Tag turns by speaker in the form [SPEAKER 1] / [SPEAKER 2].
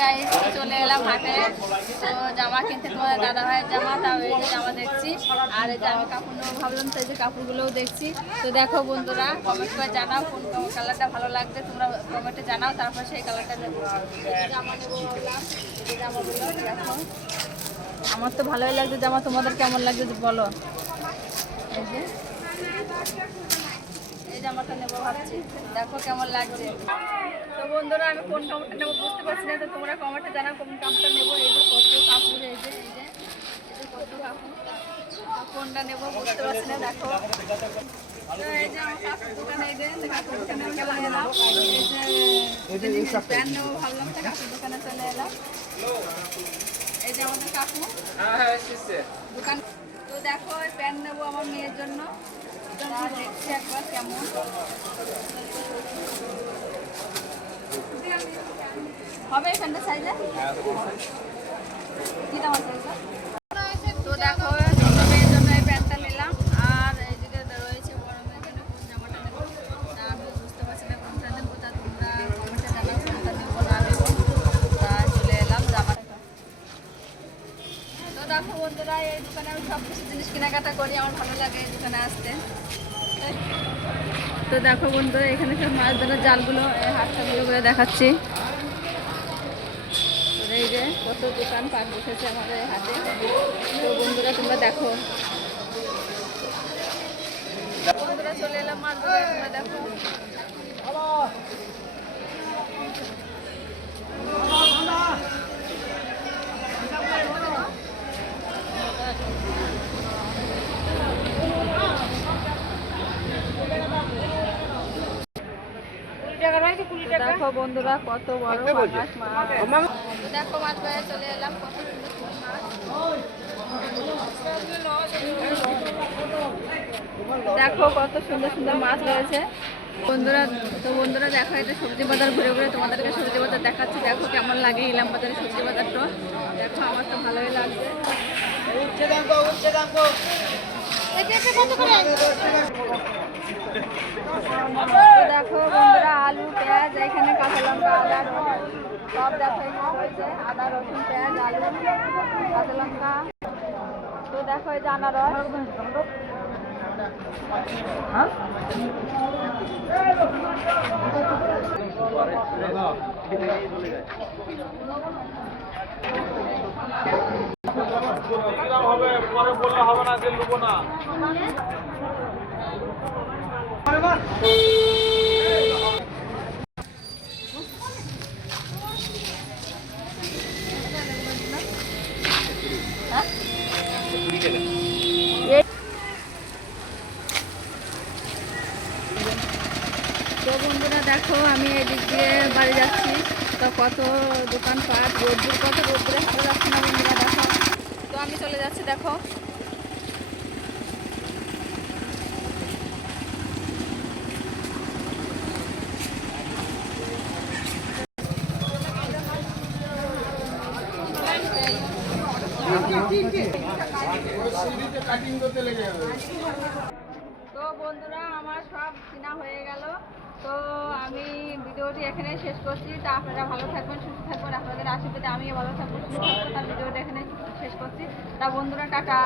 [SPEAKER 1] Guys চলে এলাম হাটে। তো জামা কিনতে তোমাদের দাদা ভাইয়ের জামা তাও যে জামা দেখছি। আর এই যে আমি কাপড় ভাবলাম, তো যে কাপড়গুলোও দেখছি। তো দেখো বন্ধুরা কমেন্ট করে জানাও কোন কালারটা ভালো লাগছে তোমরা কমেন্টে জানাও, তারপর সেই কালারটা জামা নেব জামাগুলো দেখো। আমার তো ভালোই লাগছে জামা, তোমাদের কেমন লাগছে বলো? এই যে। এই জামাটা নেব ভাবছি দেখো কেমন লাগছে। তো বন্ধুরা আমি কোন কাপড়টা নেব বুঝতে পারছি না তো তোমরা কমেন্টে জানাও কোন কাপড়টা নেব। এই যে কত কাপড় এই যে এই যে কত কাপড়। কোনটা নেব বুঝতে পারছি না দেখো। এই যে আমার কাকুর দোকানে এই যে কাকুর দোকানে চলে এলাম। এই যে প্যান্ট নেব ভাবলাম তো দোকানে চলে এলাম। এই যে আমাদের কাকু। দোকান তো দেখো প্যান্ট নেব আমার মেয়ের জন্য। দেখছি একবার কেমন হবে এখানটা সাইজে কী দাম আছে বন্ধুরা এই দোকানে আমি সব কিছু জিনিস কেনাকাটা করি, আমার ভালো লাগে এই দোকানে আসতে। তো দেখো বন্ধুরা এখানে সব মাছ ধরার জালগুলো, এই হাতটাগুলো করে দেখাচ্ছি। এই যে কত দোকান পাট বসেছে আমাদের হাতে। তো বন্ধুরা, তোমরা দেখো। বন্ধুরা, চলে এলাম মাছ ধরে দেখো দেখো বন্ধুরা কত বড় পাঙাশ মাছ। দেখো মাছ বাইরে চলে এলাম কত সুন্দর সুন্দর মাছ। দেখো কত সুন্দর সুন্দর মাছ রয়েছে। বন্ধুরা তো বন্ধুরা দেখো এটা সবজি বাজার ঘুরে ঘুরে তোমাদেরকে সবজি বাজার দেখাচ্ছি। দেখো কেমন লাগে ইলাম বাজারের সবজি বাজারটা। দেখো আমার তো ভালোই লাগছে। দেখো এখানে কাঁচা লঙ্কা, আদা সব দেখো রয়েছে আদা, রসুন, পেঁয়াজ, আলু, কাঁচা লঙ্কা। তো দেখো এই যে আনারস।
[SPEAKER 2] হবে, পরে বললে হবে না যে নেব না।
[SPEAKER 1] বন্ধুরা দেখো, আমি এদিক দিয়ে বাড়ি যাচ্ছি। তো কত দোকানপাট, রোদ্দুর, কত রোদ্দুরে হাতে যাচ্ছে না বন্ধুরা, দেখো। তো আমি চলে যাচ্ছি, দেখো। তো বন্ধুরা, আমার সব কেনা হয়ে গেল। তো আমি ভিডিওটি এখানে শেষ করছি। তা আপনারা ভালো থাকবেন, সুস্থ থাকবেন, আপনাদের আশীর্বাদে আমিও ভালো থাকব, সুস্থ থাকব, তার ভিডিওটা এখানে শেষ করছি। তা বন্ধুরা, টাটা।